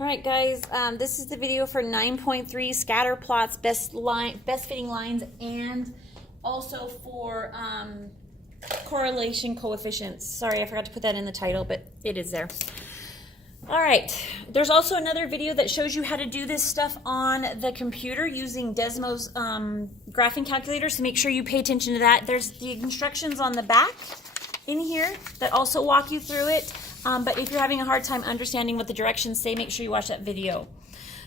All right, guys, this is the video for 9.3 scatter plots, best fitting lines, and also for correlation coefficients. Sorry, I forgot to put that in the title, but it is there. All right, there's also another video that shows you how to do this stuff on the computer using Desmos graphing calculator, so make sure you pay attention to that. There's the instructions on the back in here that also walk you through it. But if you're having a hard time understanding what the directions say, make sure you watch that video.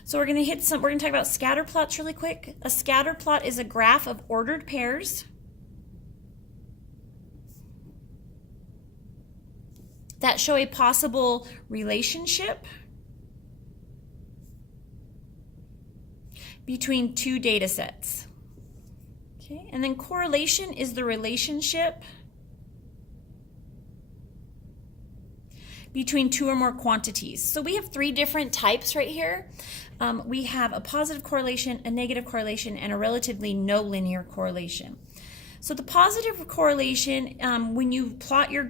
So we're going to talk about scatter plots really quick. A scatter plot is a graph of ordered pairs that show a possible relationship between two data sets. Okay, and then correlation is the relationship between two or more quantities. So we have three different types right here. We have a positive correlation, a negative correlation, and a relatively no linear correlation. So the positive correlation, when you plot your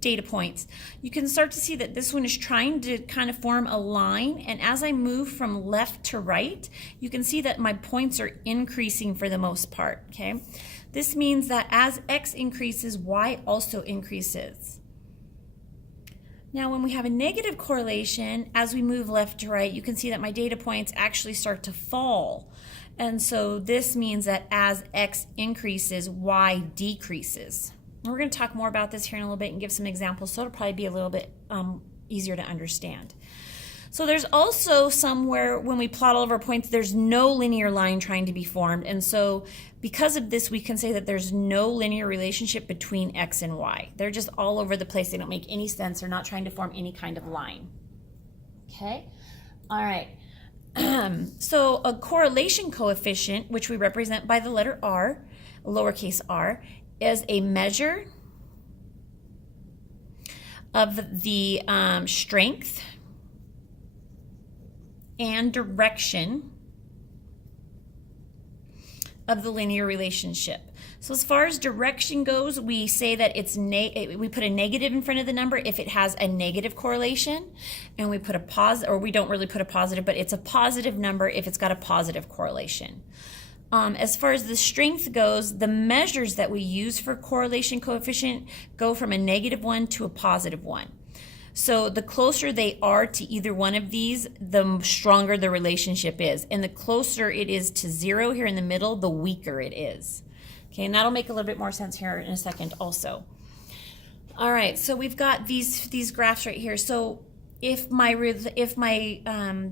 data points, you can start to see that this one is trying to kind of form a line, and as I move from left to right, you can see that my points are increasing for the most part, okay? This means that as x increases, y also increases. Now, when we have a negative correlation, as we move left to right, you can see that my data points actually start to fall. And so this means that as x increases, y decreases. And we're going to talk more about this here in a little bit and give some examples, so it'll probably be a little bit easier to understand. So there's also somewhere when we plot all of our points, there's no linear line trying to be formed. And so because of this, we can say that there's no linear relationship between x and y. They're just all over the place. They don't make any sense. They're not trying to form any kind of line. Okay? All right. So a correlation coefficient, which we represent by the letter r, lowercase r, is a measure of the strength and direction of the linear relationship. So as far as direction goes, we say that we put a negative in front of the number if it has a negative correlation, and we put a positive, or we don't really put a positive, but it's a positive number if it's got a positive correlation. As far as the strength goes, the measures that we use for correlation coefficient go from a -1 to a +1. So the closer they are to either one of these, the stronger the relationship is. And the closer it is to 0 here in the middle, the weaker it is. Okay, and that'll make a little bit more sense here in a second also. All right, so we've got these graphs right here. So if my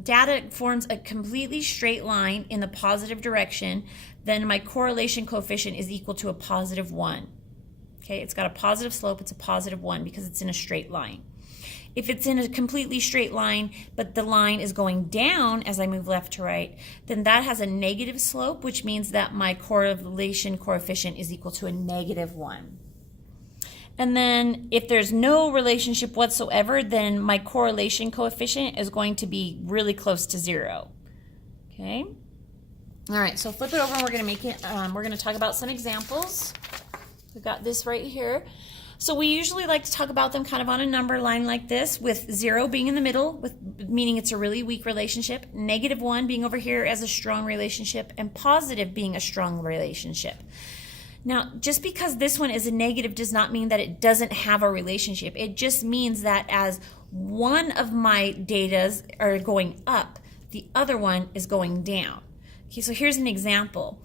data forms a completely straight line in the positive direction, then my correlation coefficient is equal to a +1. Okay, it's got a positive slope, it's a +1 because it's in a straight line. If it's in a completely straight line, but the line is going down as I move left to right, then that has a negative slope, which means that my correlation coefficient is equal to a -1. And then if there's no relationship whatsoever, then my correlation coefficient is going to be really close to 0. Okay? All right, so flip it over and we're going to talk about some examples. We've got this right here. So we usually like to talk about them kind of on a number line like this, with 0 being in the middle, meaning it's a really weak relationship, -1 being over here as a strong relationship, and positive being a strong relationship. Now, just because this one is a negative does not mean that it doesn't have a relationship. It just means that as one of my datas are going up, the other one is going down. Okay, so here's an example.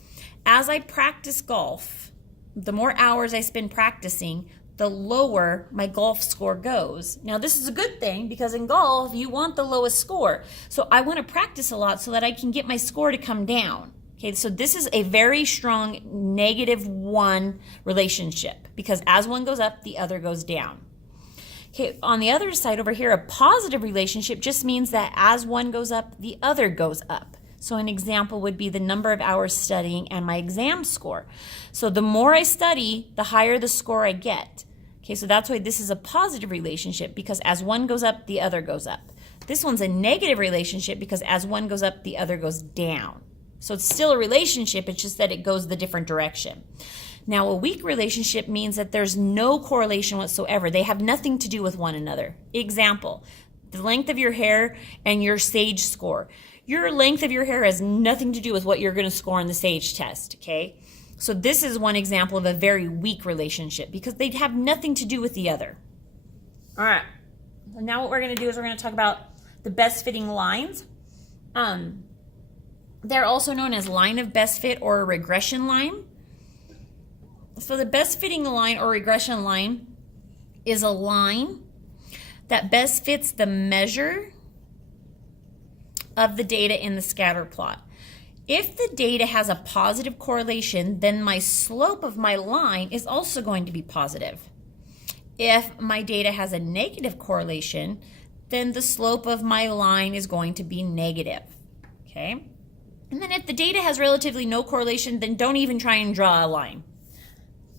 As I practice golf, the more hours I spend practicing, the lower my golf score goes. Now, this is a good thing because in golf, you want the lowest score. So I want to practice a lot so that I can get my score to come down. Okay, so this is a very strong -1 relationship because as one goes up, the other goes down. Okay, on the other side over here, a positive relationship just means that as one goes up, the other goes up. So an example would be the number of hours studying and my exam score. So the more I study, the higher the score I get. Okay, so that's why this is a positive relationship, because as one goes up, the other goes up. This one's a negative relationship because as one goes up, the other goes down. So it's still a relationship, it's just that it goes the different direction. Now, a weak relationship means that there's no correlation whatsoever. They have nothing to do with one another. Example, the length of your hair and your SAGE score. Your length of your hair has nothing to do with what you're going to score on the SAGE test, okay? So this is one example of a very weak relationship because they have nothing to do with the other. All right. Now what we're going to do is we're going to talk about the best fitting lines. They're also known as line of best fit or a regression line. So the best fitting line or regression line is a line that best fits the measure of the data in the scatter plot. If the data has a positive correlation, then my slope of my line is also going to be positive. If my data has a negative correlation, then the slope of my line is going to be negative, okay? And then if the data has relatively no correlation, then don't even try and draw a line.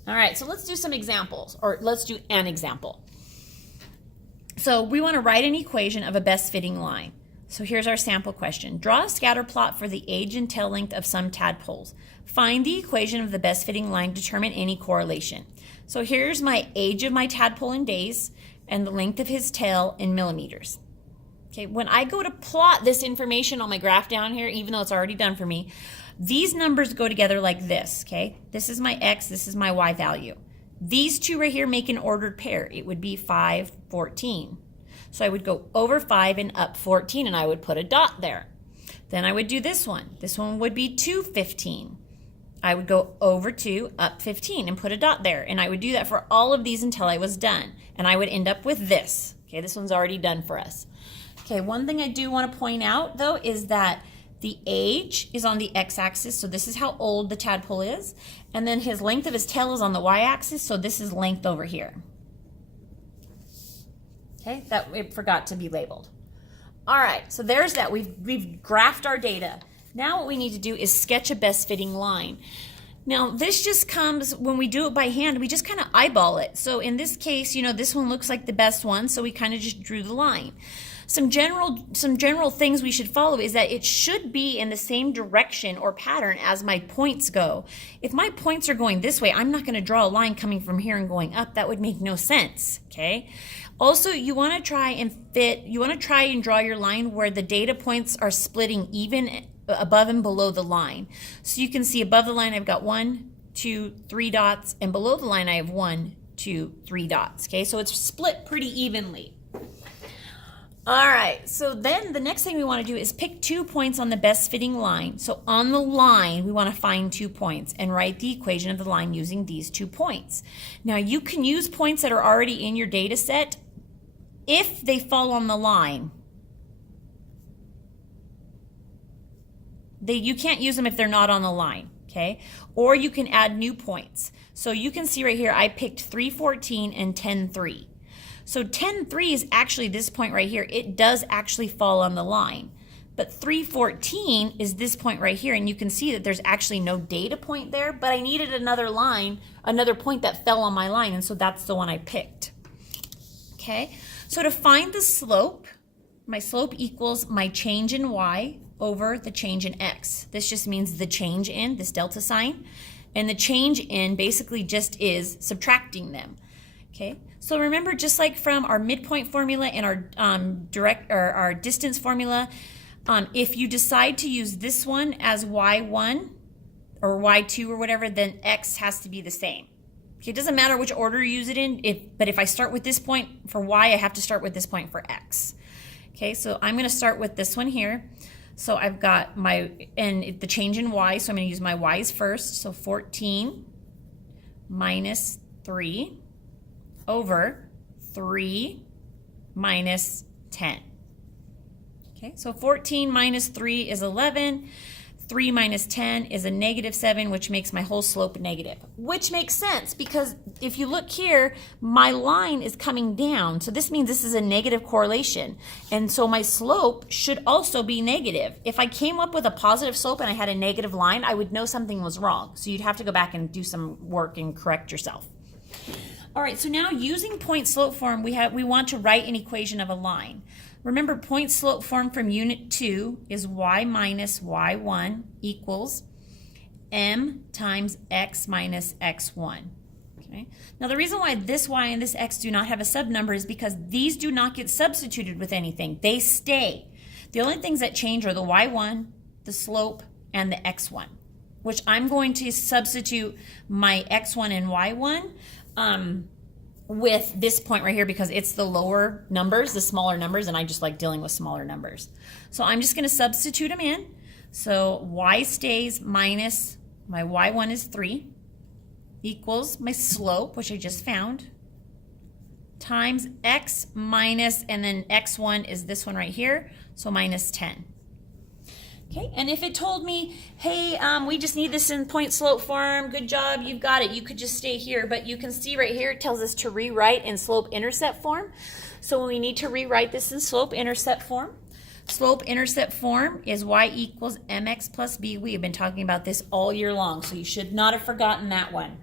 All right, so let's do some examples, or let's do an example. So we want to write an equation of a best fitting line. So here's our sample question. Draw a scatter plot for the age and tail length of some tadpoles. Find the equation of the best fitting line, determine any correlation. So here's my age of my tadpole in days and the length of his tail in millimeters. Okay, when I go to plot this information on my graph down here, even though it's already done for me, these numbers go together like this, okay? This is my X, this is my Y value. These two right here make an ordered pair. It would be 5, 14. So I would go over 5 and up 14, and I would put a dot there. Then I would do this one. This one would be 2, 15. I would go over 2, up 15, and put a dot there. And I would do that for all of these until I was done. And I would end up with this. Okay, this one's already done for us. Okay, one thing I do want to point out, though, is that the age is on the x-axis, so this is how old the tadpole is. And then his length of his tail is on the y-axis, so this is length over here. Okay, that it forgot to be labeled. All right, so there's that. We've graphed our data. Now what we need to do is sketch a best fitting line. Now this just comes, when we do it by hand, we just kind of eyeball it. So in this case, you know, this one looks like the best one, so we kind of just drew the line. Some general things we should follow is that it should be in the same direction or pattern as my points go. If my points are going this way, I'm not going to draw a line coming from here and going up. That would make no sense, okay? Also, you want to try and draw your line where the data points are splitting even above and below the line. So you can see above the line I've got 1, 2, 3 dots, and below the line I have 1, 2, 3 dots, okay? So it's split pretty evenly. All right, so then the next thing we want to do is pick 2 points on the best fitting line. So on the line, we want to find 2 points and write the equation of the line using these 2 points. Now you can use points that are already in your data set if they fall on the line. You can't use them if they're not on the line, okay? Or you can add new points. So you can see right here, I picked 3, 14 and 10, 3. So 10, 3 is actually this point right here. It does actually fall on the line. But 3, 14 is this point right here, and you can see that there's actually no data point there, but I needed another line, another point that fell on my line, and so that's the one I picked. Okay, so to find the slope, my slope equals my change in y over the change in x. This just means the change in, this delta sign, and the change in basically just is subtracting them. Okay, so remember, just like from our midpoint formula and our distance formula, if you decide to use this one as y1 or y2 or whatever, then x has to be the same. Okay, it doesn't matter which order you use it in, but if I start with this point for y, I have to start with this point for x. Okay, so I'm going to start with this one here. So I've got the change in y, so I'm going to use my y's first. So 14 minus 3 over 3 minus 10. Okay, so 14 minus 3 is 11. 3 minus 10 is a negative 7, which makes my whole slope negative. Which makes sense because if you look here, my line is coming down. So this means this is a negative correlation. And so my slope should also be negative. If I came up with a positive slope and I had a negative line, I would know something was wrong. So you'd have to go back and do some work and correct yourself. All right, so now using point slope form, we want to write an equation of a line. Remember, point slope form from unit 2 is y minus y1 equals m times x minus x1. Okay. Okay. Now the reason why this y and this x do not have a subnumber is because these do not get substituted with anything. They stay. The only things that change are the y1, the slope, and the x1, which I'm going to substitute my x1 and y1 with this point right here because it's the lower numbers, the smaller numbers, and I just like dealing with smaller numbers. So I'm just going to substitute them in. So y stays minus my y1 is 3 equals my slope, which I just found, times x minus, and then x1 is this one right here, so minus 10. Okay, and if it told me, hey, we just need this in point slope form, good job, you've got it, you could just stay here, but you can see right here it tells us to rewrite in slope intercept form. So we need to rewrite this in slope intercept form. Slope intercept form is y equals mx plus b. We have been talking about this all year long, so you should not have forgotten that one.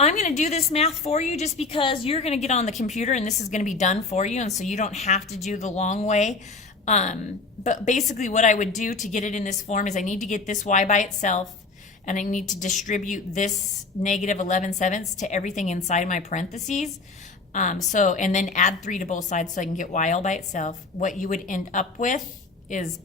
I'm going to do this math for you just because you're going to get on the computer and this is going to be done for you, and so you don't have to do the long way. But basically what I would do to get it in this form is I need to get this y by itself, and I need to distribute this negative 11/7 to everything inside of my parentheses. And then add 3 to both sides so I can get y all by itself. What you would end up with is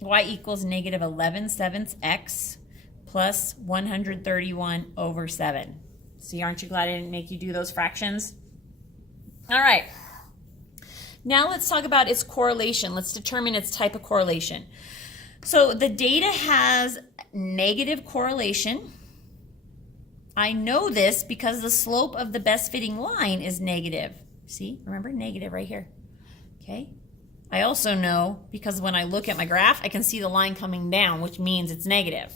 y equals negative 11/7 x plus 131 over 7. See, aren't you glad I didn't make you do those fractions? All right. Now let's talk about its correlation. Let's determine its type of correlation. So the data has negative correlation. I know this because the slope of the best fitting line is negative. See, remember, negative right here. Okay. I also know because when I look at my graph, I can see the line coming down, which means it's negative.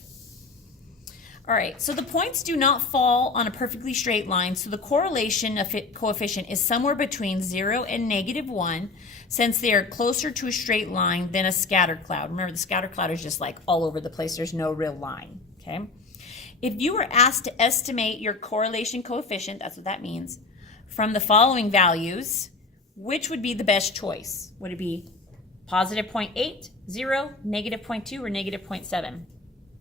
All right, so the points do not fall on a perfectly straight line, so the correlation coefficient is somewhere between 0 and -1, since they are closer to a straight line than a scatter cloud. Remember, the scatter cloud is just like all over the place. There's no real line, okay? If you were asked to estimate your correlation coefficient, that's what that means, from the following values, which would be the best choice? Would it be positive 0.8, 0, negative 0.2, or negative 0.7?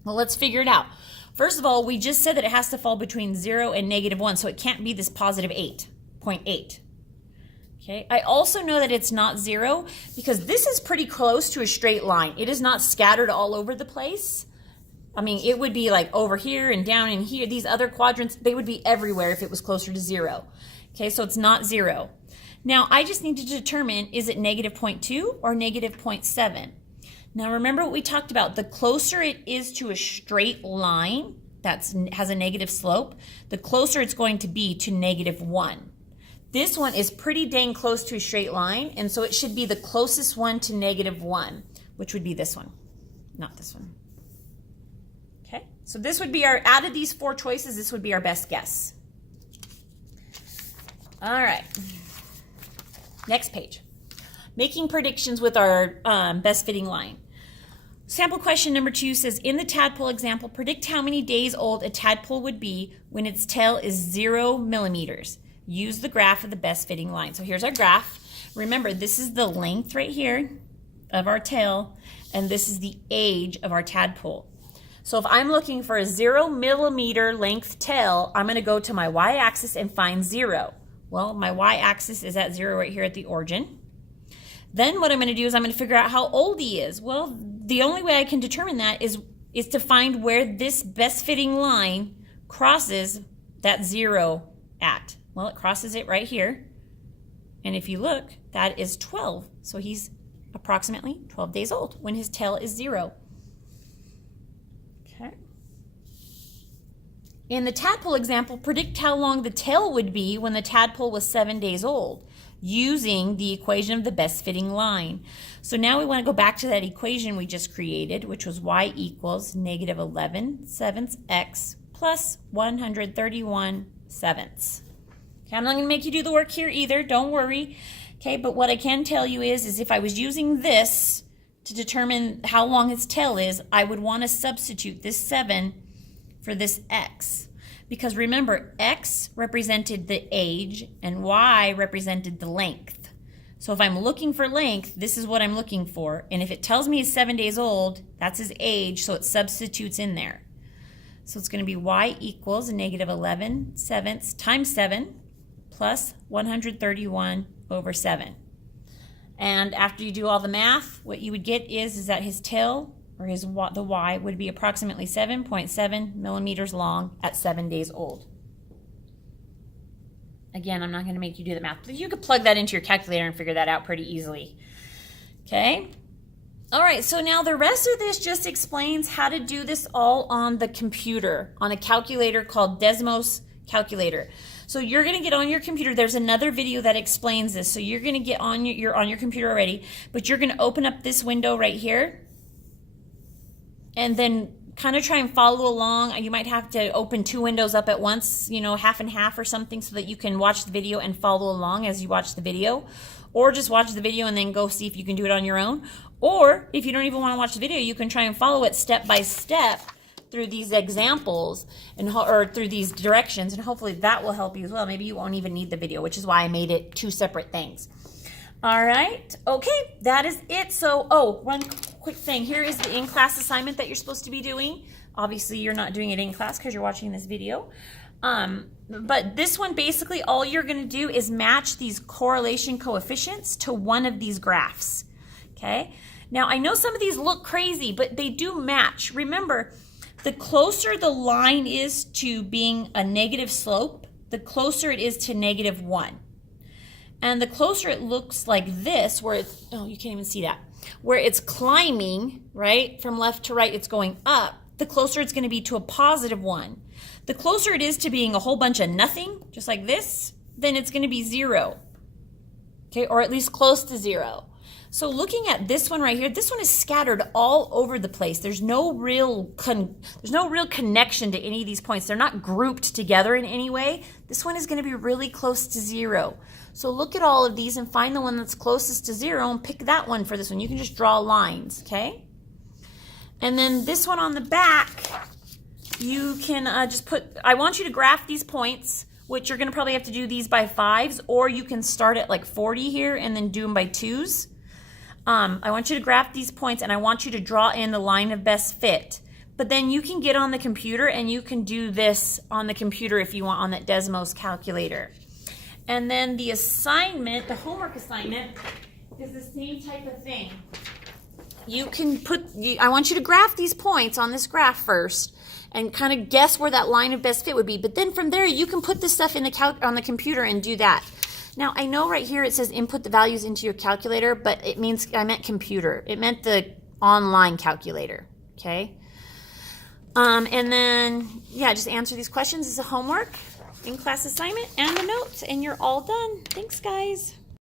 Well, let's figure it out. First of all, we just said that it has to fall between 0 and -1, so it can't be this positive 8.8. Okay. I also know that it's not 0 because this is pretty close to a straight line. It is not scattered all over the place. I mean, it would be like over here and down in here. These other quadrants, they would be everywhere if it was closer to 0. Okay, so it's not 0. Now, I just need to determine, is it negative 0.2 or negative 0.7? Now, remember what we talked about. The closer it is to a straight line that has a negative slope, the closer it's going to be to -1. This one is pretty dang close to a straight line, and so it should be the closest one to -1, which would be this one, not this one. Okay, so this would be our, out of these 4 choices, this would be our best guess. All right, next page. Making predictions with our best fitting line. Sample question number 2 says, in the tadpole example, predict how many days old a tadpole would be when its tail is 0 millimeters. Use the graph of the best fitting line. So here's our graph. Remember, this is the length right here of our tail, and this is the age of our tadpole. So if I'm looking for a 0 millimeter length tail, I'm going to go to my y-axis and find 0. Well, my y-axis is at 0 right here at the origin. Then what I'm going to do is I'm going to figure out how old he is. Well, the only way I can determine that is to find where this best fitting line crosses that 0 at. Well, it crosses it right here. And if you look, that is 12. So he's approximately 12 days old when his tail is 0. Okay. In the tadpole example, predict how long the tail would be when the tadpole was 7 days old, using the equation of the best fitting line. So now we want to go back to that equation we just created, which was y equals negative 11/7 x plus 131/7. Okay, I'm not going to make you do the work here either, don't worry. Okay, but what I can tell you is if I was using this to determine how long its tail is, I would want to substitute this 7 for this x. Because remember, x represented the age and y represented the length. So if I'm looking for length, this is what I'm looking for. And if it tells me he's 7 days old, that's his age, so it substitutes in there. So it's going to be y equals negative 11/7 times 7 plus 131 over 7. And after you do all the math, what you would get is that his tail, or the y, would be approximately 7.7 millimeters long at 7 days old. Again, I'm not going to make you do the math, but you could plug that into your calculator and figure that out pretty easily. Okay? All right, so now the rest of this just explains how to do this all on the computer, on a calculator called Desmos Calculator. So you're going to get on your computer. There's another video that explains this. So you're going to get on you're on your computer already, but you're going to open up this window right here and then kind of try and follow along. You might have to open 2 windows up at once, you know, half and half or something, so that you can watch the video and follow along as you watch the video. Or just watch the video and then go see if you can do it on your own. Or if you don't even want to watch the video, you can try and follow it step by step through these examples or through these directions, and hopefully that will help you as well. Maybe you won't even need the video, which is why I made it 2 separate things. All right, okay, that is it. So, one quick thing. Here is the in-class assignment that you're supposed to be doing. Obviously, you're not doing it in class because you're watching this video. But this one, basically, all you're going to do is match these correlation coefficients to one of these graphs, okay? Now, I know some of these look crazy, but they do match. Remember, the closer the line is to being a negative slope, the closer it is to -1. And the closer it looks like this, where it's, you can't even see that, where it's climbing, right, from left to right, it's going up, the closer it's going to be to a +1. The closer it is to being a whole bunch of nothing, just like this, then it's going to be 0, okay, or at least close to 0. So looking at this one right here, this one is scattered all over the place. There's no real connection to any of these points. They're not grouped together in any way. This one is going to be really close to 0. So look at all of these and find the one that's closest to 0 and pick that one for this one. You can just draw lines, okay? And then this one on the back, you can just put, I want you to graph these points, which you're going to probably have to do these by 5s, or you can start at like 40 here and then do them by 2s. I want you to graph these points, and I want you to draw in the line of best fit. But then you can get on the computer and you can do this on the computer if you want, on that Desmos calculator. And then the assignment, the homework assignment, is the same type of thing. You can put, I want you to graph these points on this graph first and kind of guess where that line of best fit would be. But then from there, you can put this stuff in on the computer and do that. Now, I know right here it says input the values into your calculator, but it means, I meant computer. It meant the online calculator, okay? And then, yeah, just answer these questions as a homework, in-class assignment, and the notes, and you're all done. Thanks, guys.